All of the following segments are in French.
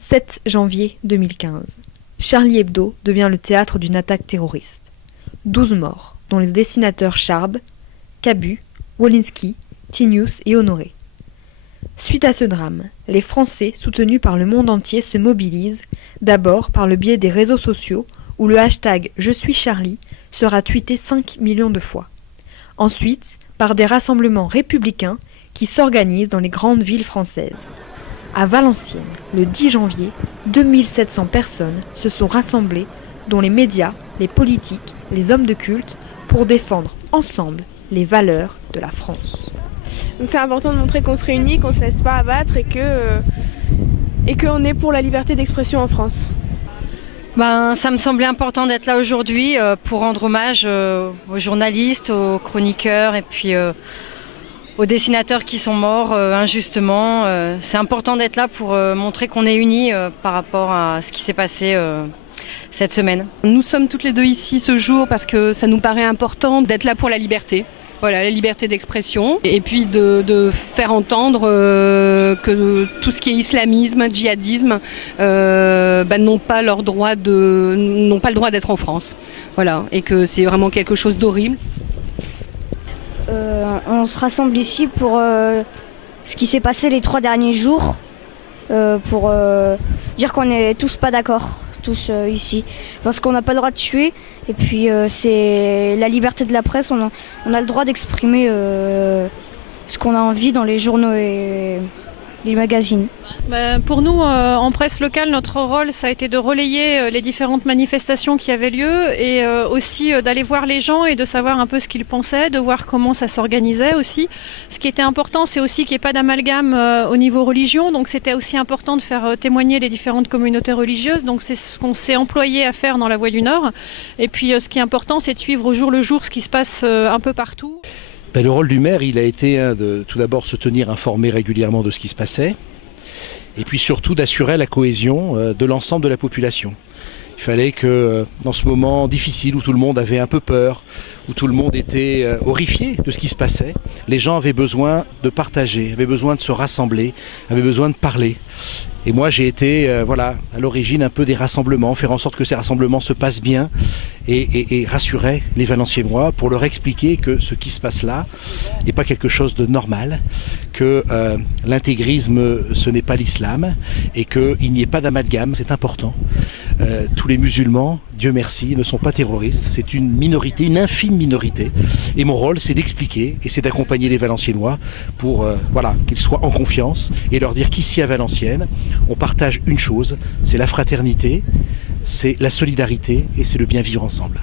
7 janvier 2015. Charlie Hebdo devient le théâtre d'une attaque terroriste. 12 morts, dont les dessinateurs Charb, Cabu, Wolinski, Tinius et Honoré. Suite à ce drame, les Français, soutenus par le monde entier, se mobilisent, d'abord par le biais des réseaux sociaux, où le hashtag « Je suis Charlie » sera tweeté 5 millions de fois. Ensuite, par des rassemblements républicains qui s'organisent dans les grandes villes françaises. À Valenciennes, le 10 janvier, 2700 personnes se sont rassemblées, dont les médias, les politiques, les hommes de culte, pour défendre ensemble les valeurs de la France. C'est important de montrer qu'on se réunit, qu'on ne se laisse pas abattre et qu'on est pour la liberté d'expression en France. Ça me semblait important d'être là aujourd'hui pour rendre hommage aux journalistes, aux chroniqueurs et puis aux dessinateurs qui sont morts injustement. C'est important d'être là pour montrer qu'on est unis par rapport à ce qui s'est passé cette semaine. Nous sommes toutes les deux ici ce jour parce que ça nous paraît important d'être là pour la liberté. Voilà, la liberté d'expression et puis de faire entendre que tout ce qui est islamisme, djihadisme n'ont pas le droit d'être en France. Voilà, et que c'est vraiment quelque chose d'horrible. On se rassemble ici pour ce qui s'est passé les 3 derniers jours, pour dire qu'on n'est tous pas d'accord. Tous ici, parce qu'on n'a pas le droit de tuer et puis c'est la liberté de la presse, on a le droit d'exprimer ce qu'on a envie dans les journaux et les magazines. Pour nous, en presse locale, notre rôle, ça a été de relayer les différentes manifestations qui avaient lieu et aussi d'aller voir les gens et de savoir un peu ce qu'ils pensaient, de voir comment ça s'organisait aussi. Ce qui était important, c'est aussi qu'il n'y ait pas d'amalgame au niveau religion, donc c'était aussi important de faire témoigner les différentes communautés religieuses, donc c'est ce qu'on s'est employé à faire dans la Voie du Nord. Et puis ce qui est important, c'est de suivre au jour le jour ce qui se passe un peu partout. Le rôle du maire, il a été de tout d'abord se tenir informé régulièrement de ce qui se passait et puis surtout d'assurer la cohésion de l'ensemble de la population. Il fallait que dans ce moment difficile où tout le monde avait un peu peur, où tout le monde était horrifié de ce qui se passait, les gens avaient besoin de partager, avaient besoin de se rassembler, avaient besoin de parler. Et moi j'ai été à l'origine un peu des rassemblements, faire en sorte que ces rassemblements se passent bien et rassurer les Valenciennois pour leur expliquer que ce qui se passe là n'est pas quelque chose de normal, que l'intégrisme ce n'est pas l'islam et qu'il n'y ait pas d'amalgame, c'est important. Tous les musulmans, Dieu merci, ne sont pas terroristes, c'est une minorité, une infime minorité. Et mon rôle c'est d'expliquer et c'est d'accompagner les Valenciennois pour qu'ils soient en confiance et leur dire qu'ici à Valenciennes, on partage une chose, c'est la fraternité, c'est la solidarité et c'est le bien vivre ensemble.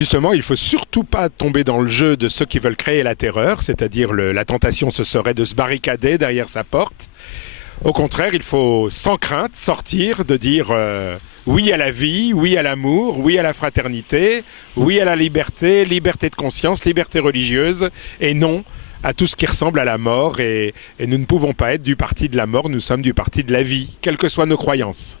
Justement, il ne faut surtout pas tomber dans le jeu de ceux qui veulent créer la terreur, c'est-à-dire la tentation ce serait de se barricader derrière sa porte. Au contraire, il faut sans crainte sortir, de dire oui à la vie, oui à l'amour, oui à la fraternité, oui à la liberté, liberté de conscience, liberté religieuse et non à tout ce qui ressemble à la mort et nous ne pouvons pas être du parti de la mort, nous sommes du parti de la vie, quelles que soient nos croyances.